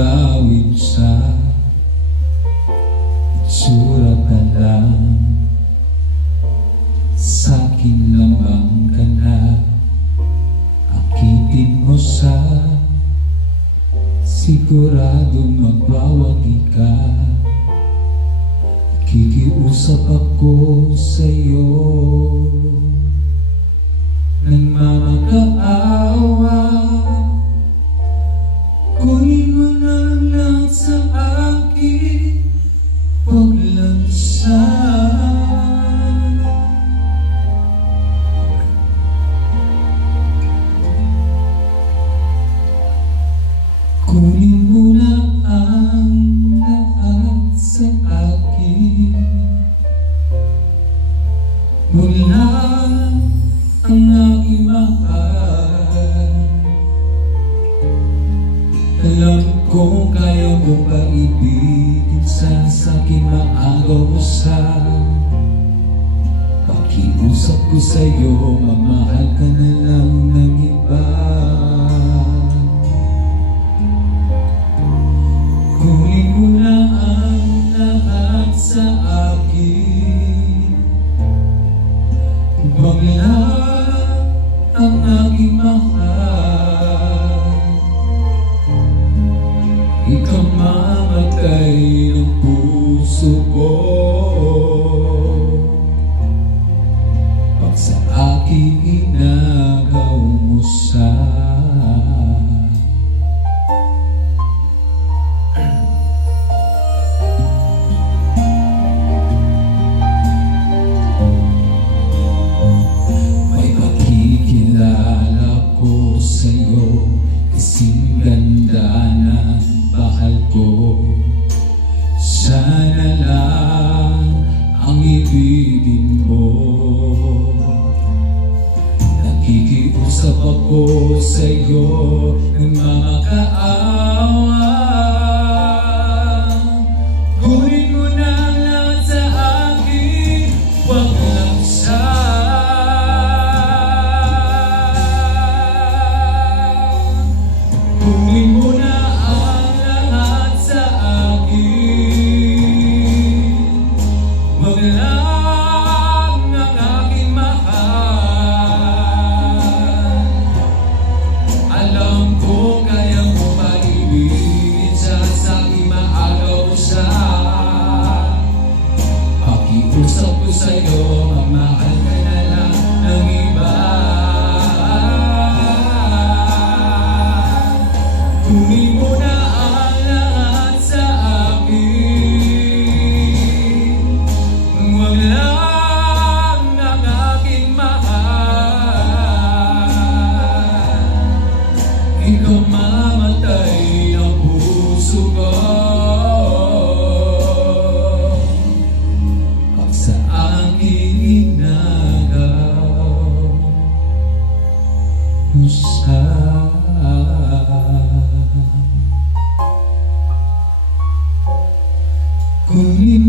agawin sa itsura ka lang. Sa'kin lamang ka na, akitin mo sa siguradong magwawagi ka. Kikiusap ako sa'yo ng mamakaawa. Kunin mo na lang sa akin, huwag lang kunin mo na ang lahat sa akin. Mula ang aking mahal, alam ko kaya mo ba ibigin sa akin, maagaw mo sa pakiusap ko sa'yo, mamahal ka na lang ng iba. Kunin mo na ang lahat sa akin, huwag lang ang aking mahal. Ikaw mamatay ng puso ko pag sa akin inagaw mo sa sa'yo, kasing ganda ng bahal ko. Sana lang ang ibigin mo. Nakikiusap ako sa'yo ng mamakaawa. Kunin mo na lahat sa akin, huwag lang kunin mo na ang lahat sa akin, huwag lang ang aking mahal. Alam ko kaya mo pa ibigin siya, sa aking maagaw siya. Pakiusap ko sa'yo, mamahal ka na lang ng iba. Kunin mo na ang lahat sa akin, huwag lang ang aking mahal. Ikaw mamatay ng puso ko pag sa aking inagaw mo sa kunin